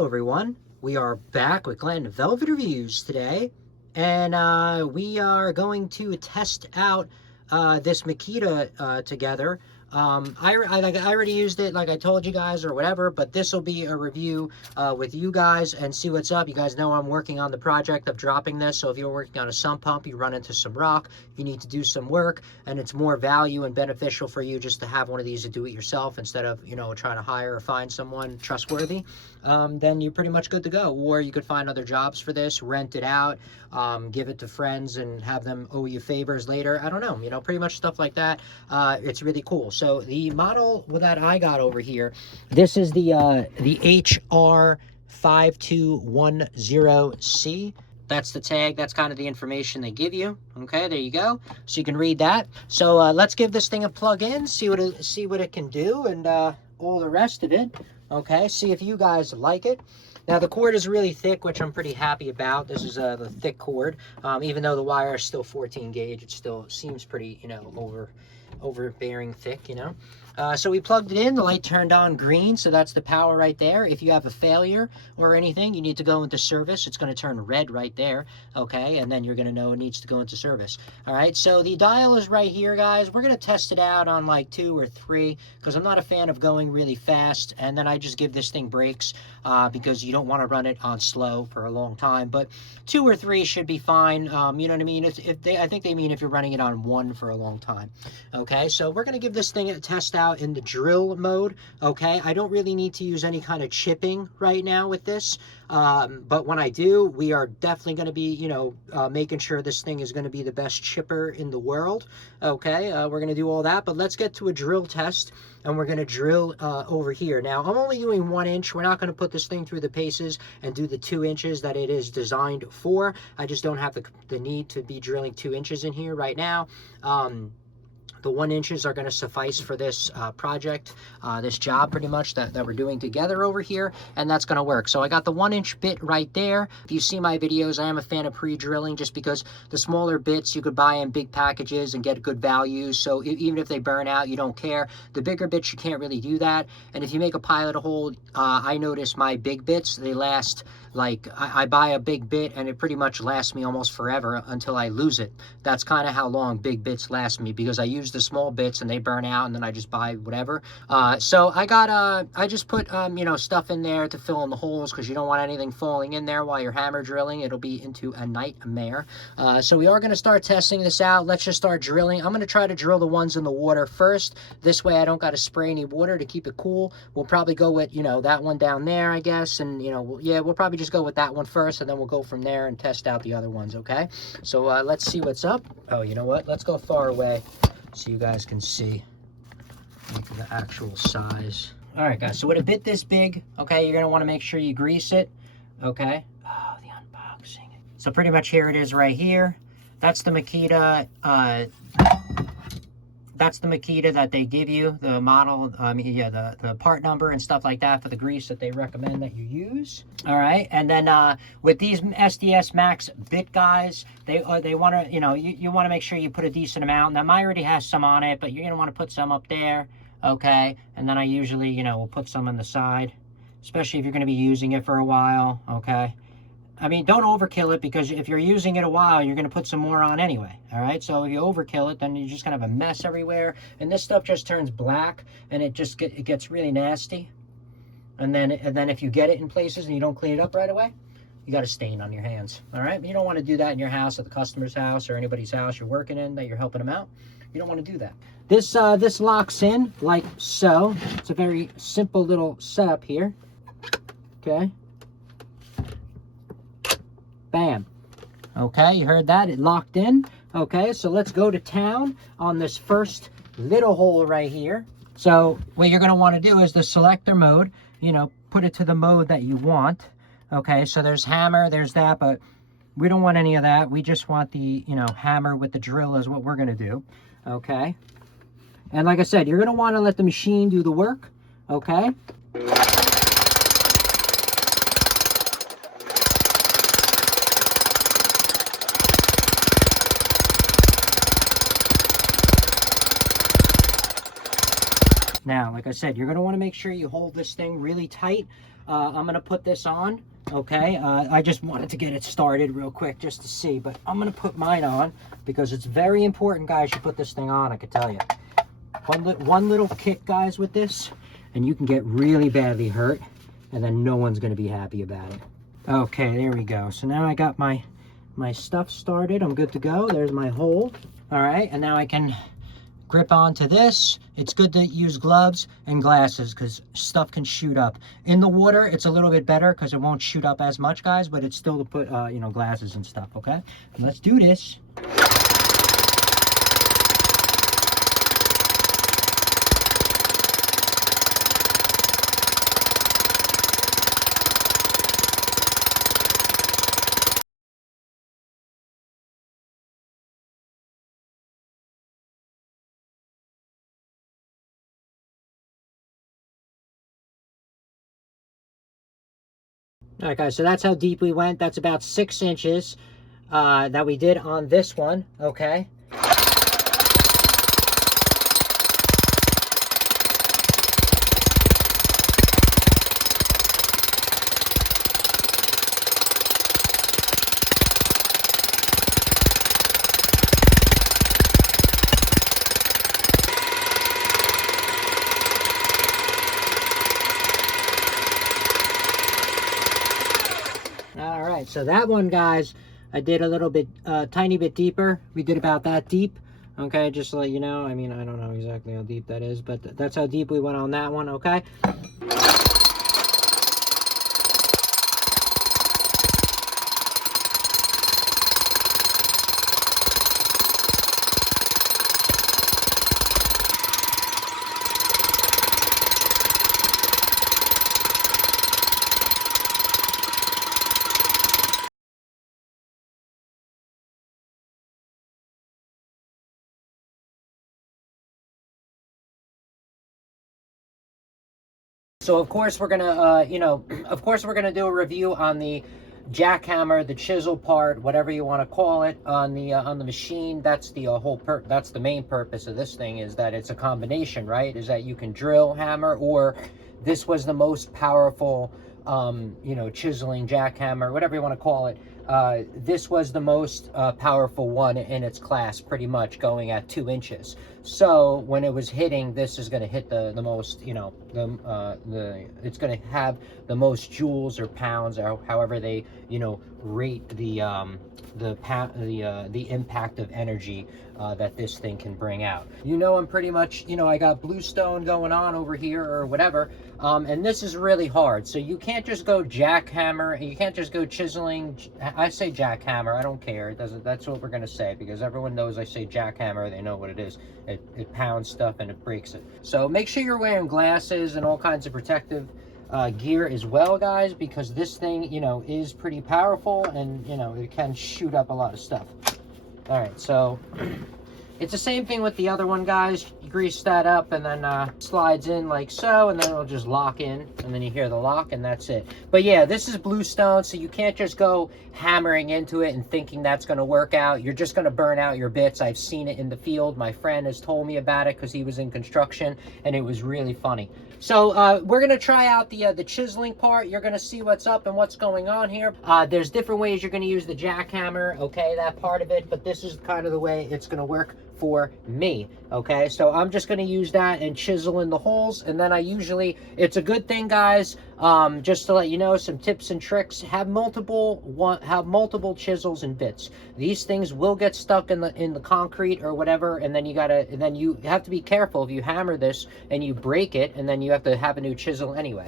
Hello everyone, we are back with Glenn Velvet Reviews today, and we are going to test out this Makita together. I already used it like I told you guys or whatever, but this will be a review with you guys and see what's up. You guys know I'm working on the project of dropping this, so if you're working on a sump pump, you run into some rock, you need to do some work, and it's more value and beneficial for you just to have one of these to do it yourself instead of, you know, trying to hire or find someone trustworthy. Then you're pretty much good to go. Or you could find other jobs for this, rent it out, give it to friends and have them owe you favors later. I don't know, you know, pretty much stuff like that. It's really cool. So the model that I got over here, this is the HR5210C. That's the tag. That's kind of the information they give you. Okay, there you go. So you can read that. So let's give this thing a plug in, see what it can do, and all the rest of it. Okay, see if you guys like it. Now the cord is really thick, which I'm pretty happy about. This is the thick cord. Even though the wire is still 14 gauge, it still seems pretty, you know, overbearing thick, you know. So we plugged it in, the light turned on green, so that's the power right there. If you have a failure or anything, you need to go into service, it's going to turn red right there, okay, and then you're going to know it needs to go into service. All right, so the dial is right here, guys. We're going to test it out on like 2 or 3 because I'm not a fan of going really fast, and then I just give this thing brakes because you don't want to run it on slow for a long time, but 2 or 3 should be fine. You know what I mean? I think they mean if you're running it on 1 for a long time. Okay, so we're going to give this thing a test out in the drill mode. Okay, I don't really need to use any kind of chipping right now with this, but when I do, we are definitely going to be, you know, making sure this thing is going to be the best chipper in the world. Okay, we're going to do all that, but let's get to a drill test, and we're going to drill over here. Now, I'm only doing 1 inch. We're not going to put this thing through the paces and do the 2 inches that it is designed for. I just don't have the need to be drilling 2 inches in here right now. The 1 inches are going to suffice for this project, this job pretty much that we're doing together over here, and that's going to work. So I got the 1 inch bit right there. If you see my videos, I am a fan of pre-drilling just because the smaller bits you could buy in big packages and get good value. So even if they burn out, you don't care. The bigger bits, you can't really do that. And if you make a pilot hole, I notice my big bits, they last like, I buy a big bit and it pretty much lasts me almost forever until I lose it. That's kind of how long big bits last me because I use the small bits and they burn out and then I just buy whatever. So I just put, you know, stuff in there to fill in the holes because you don't want anything falling in there while you're hammer drilling. It'll be into a nightmare. So we are going to start testing this out. Let's just start drilling. I'm going to try to drill the ones in the water first. This way I don't got to spray any water to keep it cool. We'll probably go with, you know, that one down there, I guess. And, you know, we'll probably just go with that one first and then we'll go from there and test out the other ones, okay? So let's see what's up. Oh, you know what? Let's go far away so you guys can see the actual size. All right, guys, so with a bit this big, okay, you're going to want to make sure you grease it, okay? Oh, the unboxing. So pretty much here it is right here. That's the Makita, that they give you, the model, the part number and stuff like that for the grease that they recommend that you use. All right, and then with these SDS-Max bit guys, they want to, you know, you want to make sure you put a decent amount. Now mine already has some on it, but you're gonna want to put some up there, okay? And then I usually, you know, will put some on the side, especially if you're gonna be using it for a while, okay? I mean, don't overkill it because if you're using it a while, you're going to put some more on anyway, all right? So if you overkill it, then you're just going to have a mess everywhere. And this stuff just turns black, and it gets really nasty. And then if you get it in places and you don't clean it up right away, you got a stain on your hands, all right? But you don't want to do that in your house, at the customer's house, or anybody's house you're working in that you're helping them out. You don't want to do that. This locks in like so. It's a very simple little setup here, okay? Bam. Okay, you heard that? It locked in. Okay, so let's go to town on this first little hole right here. So what you're going to want to do is the selector mode, you know, put it to the mode that you want. Okay, so there's hammer, there's that, but we don't want any of that. We just want the, you know, hammer with the drill is what we're going to do. Okay. And like I said, you're going to want to let the machine do the work. Okay. Now, like I said, you're going to want to make sure you hold this thing really tight I'm gonna put this on. Okay, I just wanted to get it started real quick just to see, but I'm gonna put mine on because it's very important, guys. You put this thing on, I can tell you. One little kick, guys, with this, and you can get really badly hurt, and then no one's gonna be happy about it. Okay, there we go. So now I got my stuff started. I'm good to go. There's my hole. All right, and now I can grip onto this. It's good to use gloves and glasses because stuff can shoot up. In the water, it's a little bit better because it won't shoot up as much, guys, but it's still to put, you know, glasses and stuff, okay? Let's do this. All right, guys, so that's how deep we went. That's about 6 inches that we did on this one, okay? All right, so that one, guys, I did a little bit, tiny bit deeper. We did about that deep, okay, just to let you know. I mean, I don't know exactly how deep that is, but that's how deep we went on that one, okay? So of course we're gonna, you know, of course we're gonna do a review on the jackhammer, the chisel part, whatever you want to call it, on the machine. That's the that's the main purpose of this thing, is that it's a combination, right? Is that you can drill, hammer, or this was the most powerful, you know, chiseling jackhammer, whatever you want to call it. This was the most powerful one in its class, pretty much going at 2 inches. So when it was hitting, this is going to hit the most, you know, it's going to have the most joules or pounds, or however they, you know, rate the impact of energy that this thing can bring out. You know, I'm pretty much, you know, I got BlueStone going on over here or whatever, and this is really hard. So you can't just go jackhammer, you can't just go chiseling. I say jackhammer, I don't care. It doesn't. That's what we're gonna say, because everyone knows I say jackhammer. They know what it is. It pounds stuff and it breaks it. So make sure you're wearing glasses and all kinds of protective gear as well, guys, because this thing, you know, is pretty powerful, and you know, it can shoot up a lot of stuff. All right, so it's the same thing with the other one, guys. You grease that up and then slides in like so, and then it'll just lock in, and then you hear the lock, and that's it. But yeah, this is BlueStone, so you can't just go hammering into it and thinking that's going to work out. You're just going to burn out your bits. I've seen it in the field. My friend has told me about it because he was in construction, and it was really funny. So we're going to try out the chiseling part. You're going to see what's up and what's going on here. There's different ways you're going to use the jackhammer, okay, that part of it, but this is kind of the way it's going to work for me, okay? So I'm just going to use that and chisel in the holes, and then I usually, it's a good thing, guys, just to let you know, some tips and tricks, have multiple chisels and bits. These things will get stuck in the concrete or whatever, and then you have to be careful if you hammer this and you break it, and then you have to have a new chisel anyway.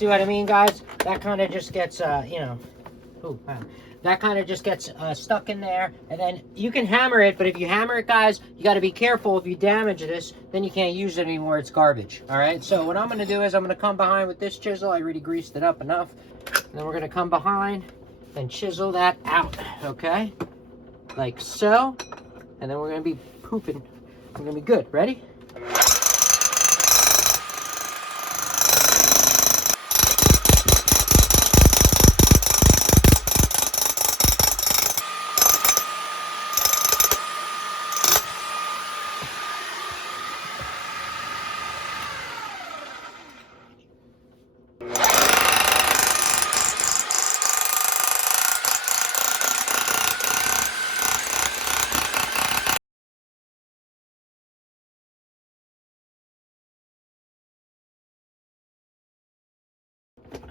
See what I mean, guys? That kind of just gets, you know, ooh, wow. That kind of just gets stuck in there, and then you can hammer it, but if you hammer it, guys, you got to be careful. If you damage this, then you can't use it anymore. It's garbage. All right, so what I'm going to do is I'm going to come behind with this chisel. I already greased it up enough. And then we're going to come behind and chisel that out, okay? Like so. And then we're going to be pooping. We're going to be good. Ready?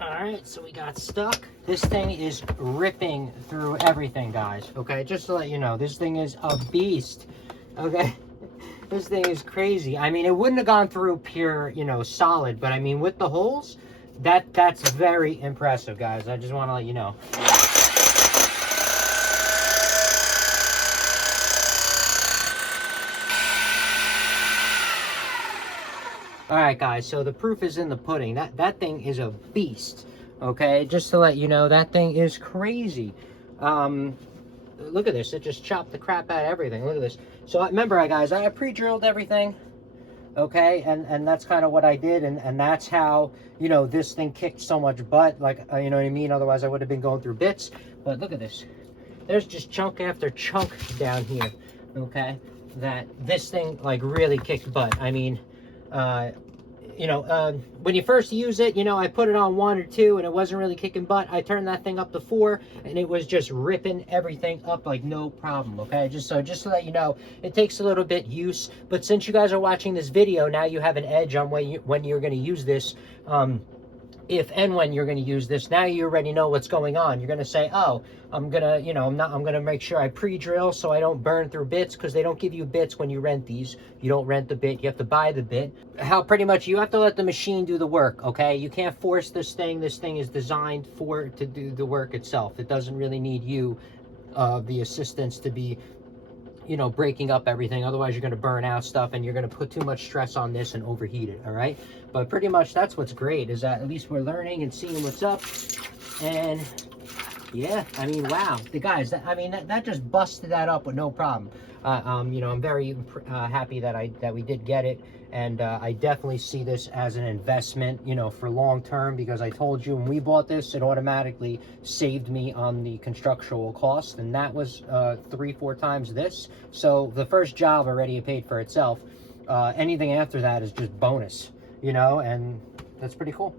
All right, so we got stuck. This thing is ripping through everything, guys. Okay, just to let you know, this thing is a beast. Okay, this thing is crazy. I mean, it wouldn't have gone through pure, you know, solid, but I mean, with the holes, that's very impressive, guys. I just want to let you know. All right, guys, so the proof is in the pudding. That thing is a beast, okay? Just to let you know, that thing is crazy. Look at this. It just chopped the crap out of everything. Look at this. So remember, guys, I pre-drilled everything, okay? And that's kind of what I did, and that's how, you know, this thing kicked so much butt, like, you know what I mean? Otherwise, I would have been going through bits. But look at this. There's just chunk after chunk down here, okay? That this thing, like, really kicked butt. I mean... you know, when you first use it, you know, I put it on 1 or 2 and it wasn't really kicking butt. I turned that thing up to 4 and it was just ripping everything up like no problem, okay? Just to let you know, it takes a little bit use, but since you guys are watching this video, now you have an edge on when you're going to use this, if and when you're going to use this. Now you already know what's going on. You're going to say, oh, I'm going to, you know, I'm going to make sure I pre-drill so I don't burn through bits, because they don't give you bits when you rent these. You don't rent the bit, you have to buy the bit. How pretty much you have to let the machine do the work, okay? You can't force this thing. This thing is designed to do the work itself. It doesn't really need you, the assistance, to be, you know, breaking up everything. Otherwise you're going to burn out stuff and you're going to put too much stress on this and overheat it. All right, but pretty much that's what's great, is that at least we're learning and seeing what's up. And yeah, I mean, wow, the guys, that just busted that up with no problem. You know, I'm very happy that we did get it, and I definitely see this as an investment, you know, for long term, because I told you when we bought this, it automatically saved me on the constructional cost, and that was 3-4 times this. So the first job already paid for itself. Anything after that is just bonus, you know, and that's pretty cool.